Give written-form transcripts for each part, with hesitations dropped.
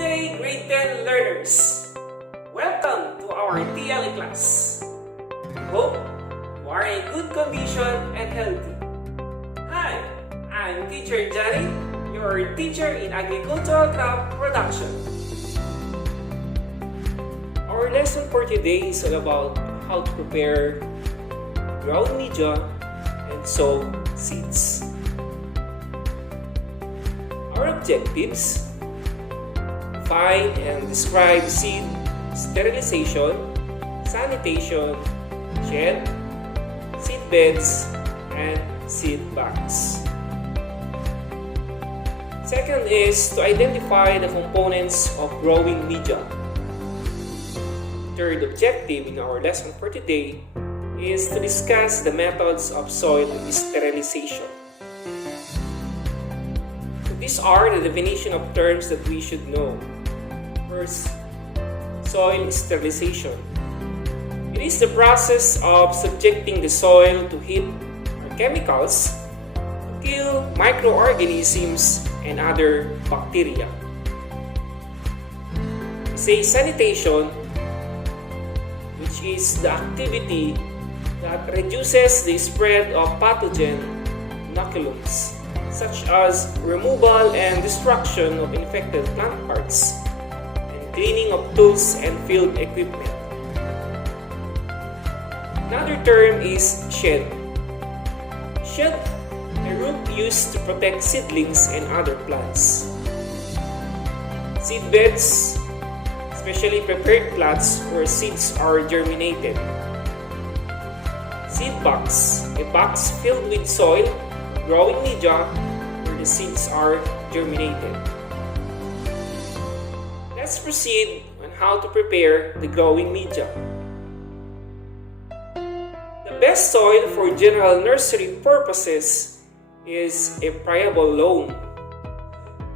day, grade 10 learners! Welcome to our TLE class. Hope you are in good condition and healthy. Hi, I'm Teacher Johnny, your teacher in agricultural crop production. Our lesson for today is all about how to prepare ground media and sow seeds. Our objectives: find and describe seed sterilization, sanitation, shed, seed beds, and seed bags. Second is to identify the components of growing media. Third objective in our lesson for today is to discuss the methods of soil sterilization. So these are the definition of terms that we should know. First, soil sterilization. It is the process of subjecting the soil to heat or chemicals to kill microorganisms and other bacteria. We say sanitation, which is the activity that reduces the spread of pathogen inoculums, such as removal and destruction of infected plant parts, cleaning of tools and field equipment. Another term is shed. Shed, a root used to protect seedlings and other plants. Seed beds, especially prepared plots where seeds are germinated. Seed box, a box filled with soil, growing media where the seeds are germinated. Let's proceed on how to prepare the growing media. The best soil for general nursery purposes is a friable loam,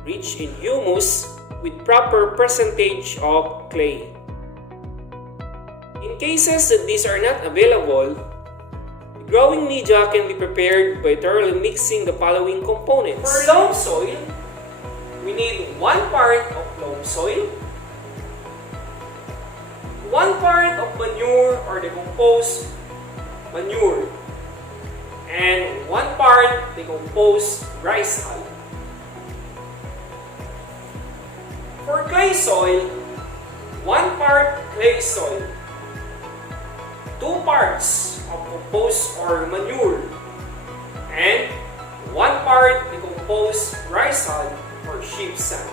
rich in humus with proper percentage of clay. In cases that these are not available, the growing media can be prepared by thoroughly mixing the following components. For loam soil, we need 1 part of loam soil, 1 part of manure or decomposed manure, and 1 part decomposed rice hull. For clay soil, 1 part clay soil, 2 parts of compost or manure, and 1 part decomposed rice hull or sheep sand.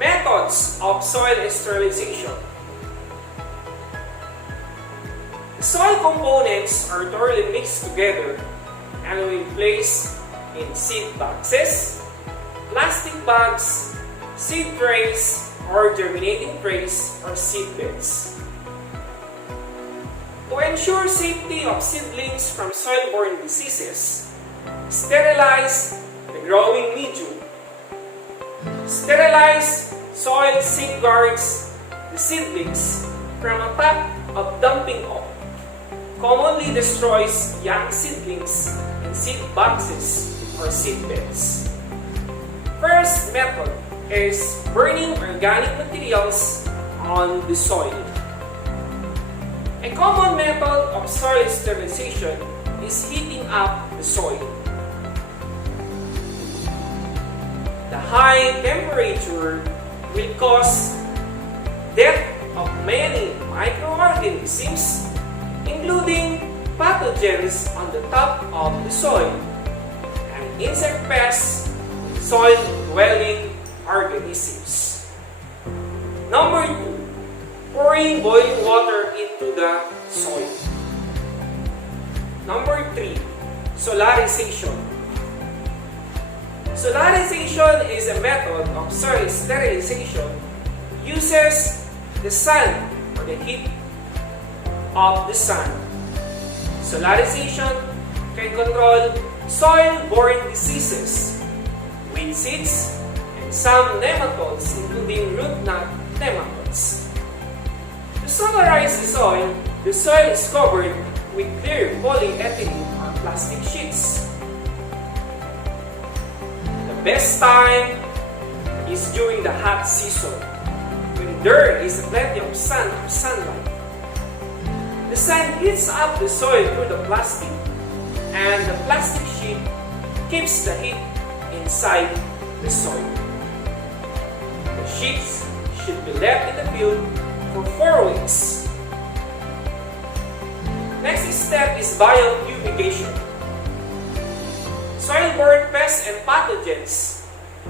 Methods of soil sterilization. The soil components are thoroughly mixed together and will be placed in seed boxes, plastic bags, seed trays, or germinating trays or seed beds. To ensure safety of seedlings from soil-borne diseases, sterilize the growing medium. Sterilized soil safeguards the seedlings from attack of dumping off. Commonly destroys young seedlings in seed boxes or seed beds. First method is burning organic materials on the soil. A common method of soil sterilization is heating up the soil. The high temperature will cause death of many microorganisms, including pathogens on the top of the soil and insect pests, soil-dwelling organisms. Number 2, pouring boiling water into the soil. Number 3, solarization. Solarization is a method of soil sterilization that uses the sun or the heat of the sun. Solarization can control soil-borne diseases, weed seeds, and some nematodes including root knot nematodes. To solarize the soil is covered with clear polyethylene or plastic sheets. The best time is during the hot season, when there is plenty of sunlight. The sun heats up the soil through the plastic, and the plastic sheet keeps the heat inside the soil. The sheets should be left in the field for 4 weeks. Next step is biofumigation. Soil-borne pests and pathogens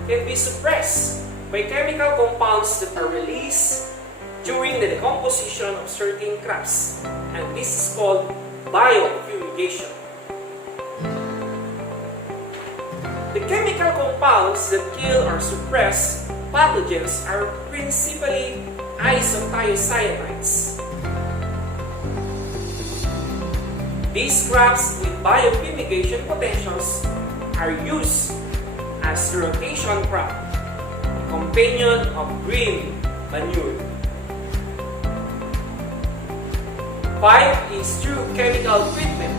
can be suppressed by chemical compounds that are released during the decomposition of certain crops, and this is called biofumigation. The chemical compounds that kill or suppress pathogens are principally isothiocyanides. These crops with biofumigation potentials are used as the rotation crop, companion of green manure. 5 is through chemical treatment.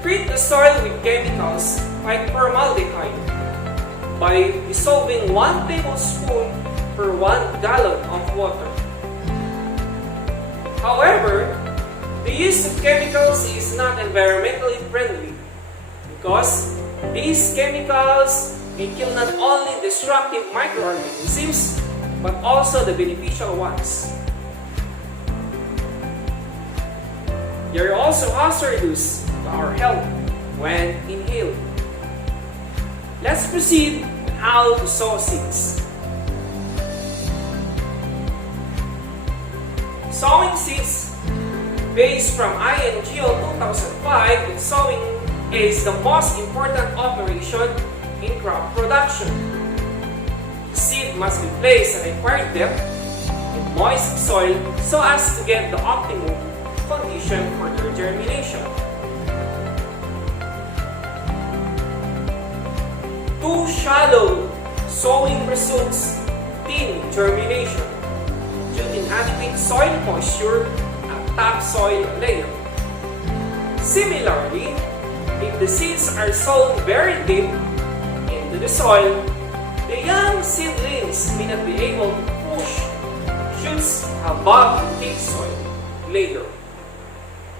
Treat the soil with chemicals like formaldehyde by dissolving 1 tablespoon per 1 gallon of water. However, the use of chemicals is not environmentally friendly because these chemicals may kill not only destructive microorganisms but also the beneficial ones. They are also hazardous to our health when inhaled. Let's proceed with how to sow seeds. Sowing seeds based from INGO 2005, that sowing is the most important operation in crop production. The seed must be placed at a required depth in moist soil so as to get the optimum condition for their germination. Too shallow sowing results in germination due to inadequate soil moisture topsoil layer. Similarly, if the seeds are sown very deep into the soil, the young seedlings may not be able to push shoots above the thick soil layer.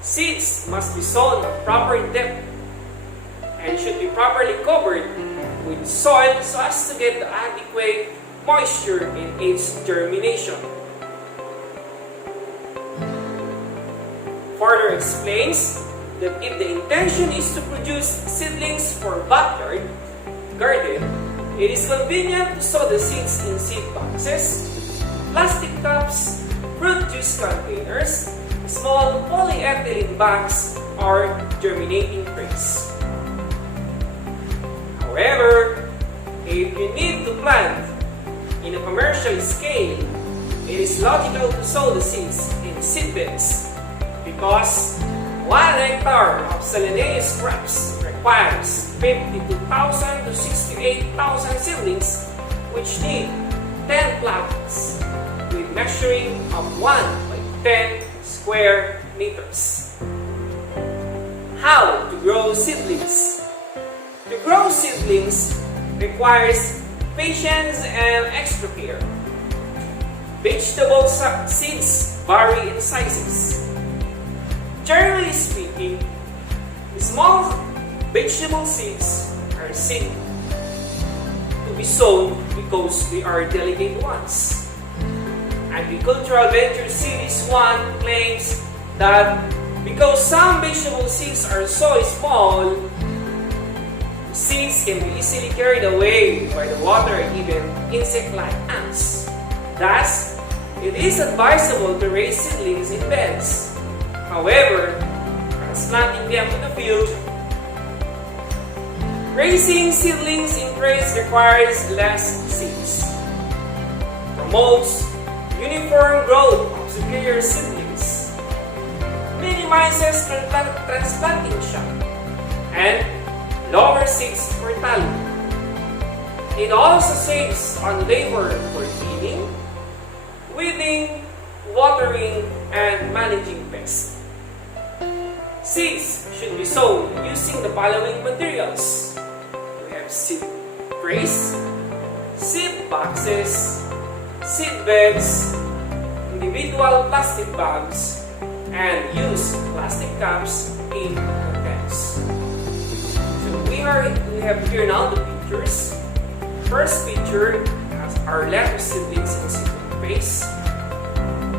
Seeds must be sown at proper depth and should be properly covered with soil so as to get the adequate moisture in its germination. Further explains that if the intention is to produce seedlings for backyard garden, it is convenient to sow the seeds in seed boxes, plastic cups, fruit juice containers, small polyethylene bags, or germinating trays. However, if you need to plant in a commercial scale, it is logical to sow the seeds in seedbeds, because 1 hectare of solanacea crops requires 52,000 to 68,000 seedlings, which need 10 plants with measuring of 1 by 10 square meters. How to grow seedlings? To grow seedlings requires patience and extra care. Vegetable seeds vary in sizes. Generally speaking, small vegetable seeds are safe to be sown because they are delicate ones. Agricultural Venture Series 1 claims that because some vegetable seeds are so small, seeds can be easily carried away by the water and even insect-like ants. Thus, it is advisable to raise seedlings in beds. However, transplanting them to the field, raising seedlings in trays requires less seeds, promotes uniform growth of superior seedlings, minimizes transplanting shock, and lowers seeds mortality. It also saves on labor for cleaning, weeding, watering, and managing pests. Seeds should be sown using the following materials. We have seed trays, boxes, seed beds, individual plastic bags, and use plastic caps in contents. So we have here now the pictures. First picture has our lettuce seedlings in seedling phase.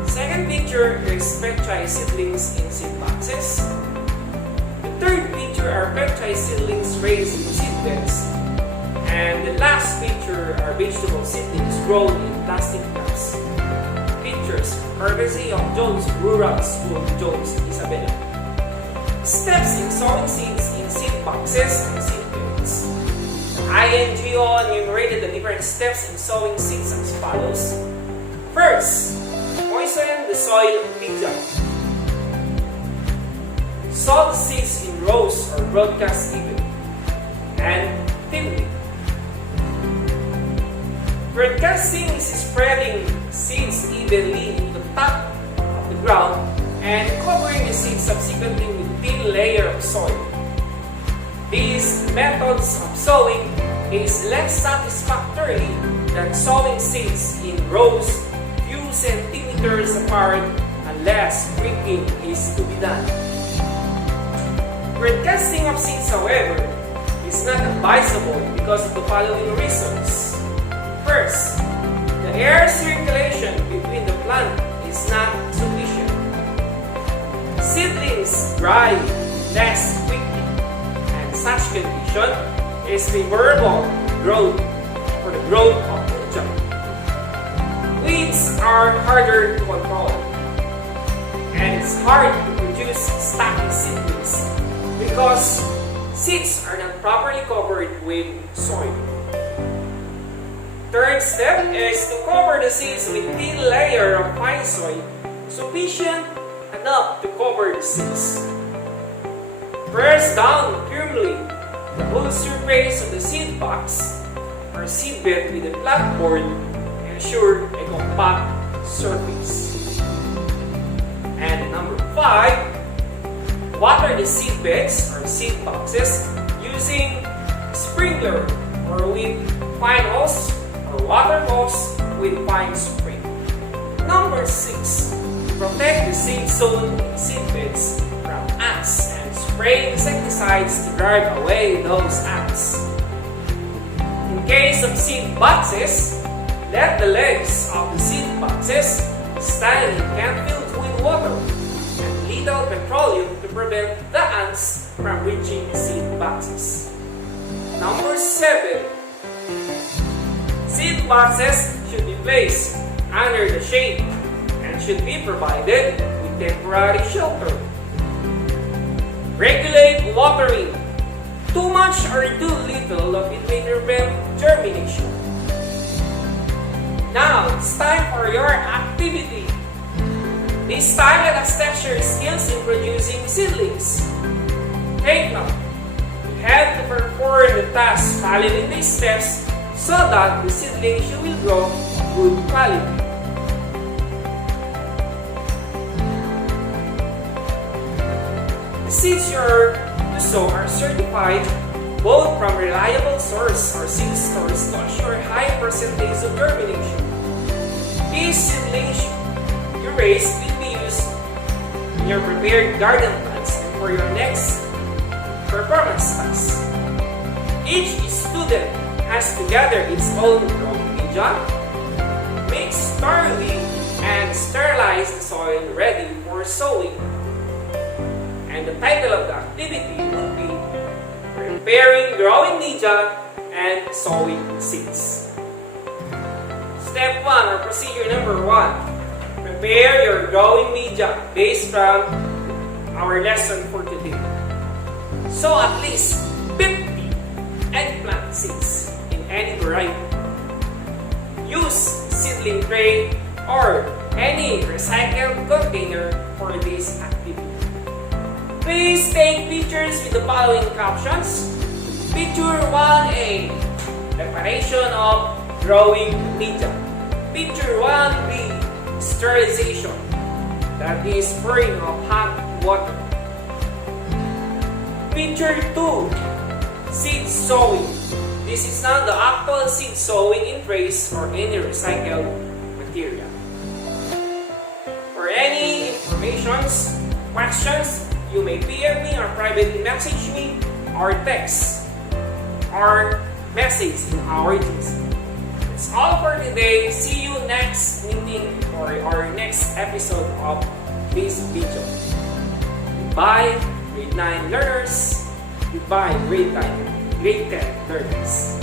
Second picture is pechay seedlings in seed boxes. The third picture are pechay seedlings raised in seed beds. And the last picture are vegetable seedlings grown in plastic cups. Pictures courtesy of Jones Rural School, Jones, Isabela. Steps in sowing seeds in seed boxes and seed beds. The INGO enumerated the different steps in sowing seeds as follows. First, moisten the soil media. Sow the seeds in rows or broadcast evenly and thinly. Broadcasting is spreading seeds evenly to the top of the ground and covering the seeds subsequently with a thin layer of soil. These methods of sowing is less satisfactory than sowing seeds in rows few centimeters apart unless pricking is to be done. Broadcasting of seeds, however, is not advisable because of the following reasons. First, the air circulation between the plant is not sufficient. Seedlings dry less quickly, and such condition is favorable for the growth of media. Weeds are harder to control, and it's hard to produce stocky seedlings because seeds are not properly covered with soil. Third step is to cover the seeds with a thin layer of fine soil, sufficient enough to cover the seeds. Press down firmly the whole surface of the seed box or seed bed with a flat board and ensure a compact surface. And number 5, water the seed beds or seed boxes using a sprinkler or with fine hose or water hose with fine spray. Number 6, protect the seed sown in seed beds from ants and spray insecticides to drive away those ants. In case of seed boxes, let the legs of the seed boxes stand in can filled with water and little petroleum to prevent the ants from reaching the seed boxes. Number 7, seed boxes should be placed under the shade and should be provided with temporary shelter. Regulate watering. Too much or too little of it may prevent germination. Now, it's time for your activity. This time, let us test your skills in producing seedlings. Take note. You have to perform the task following these steps so that the seedlings you will grow of good quality. The seeds you are to sow are certified both from reliable source or seed stores to ensure high percentage of germination. These seedlings you raise will be used in your prepared garden plants and for your next performance task. Each student has to gather its own growing media, mix thoroughly, and sterilize the soil ready for sowing. And the title of the activity would be Preparing Growing Media and Sowing Seeds. Step 1 or procedure number 1. Prepare your growing media based from our lesson for today. Sow at least 50 eggplant seeds in any variety. Use seedling tray or any recycled container for this activity. Please take pictures with the following captions. Picture 1A, preparation of growing media. Picture 1B, sterilization, that is pouring of hot water. Picture 2, seed sowing. This is not the actual seed sowing in trays or any recycled material. For any informations, questions, you may PM me or privately message me or text or message in our GC. That's all for today. See you next meeting or our next episode of this video. Goodbye, grade 9 learners. Goodbye, grade 10 learners.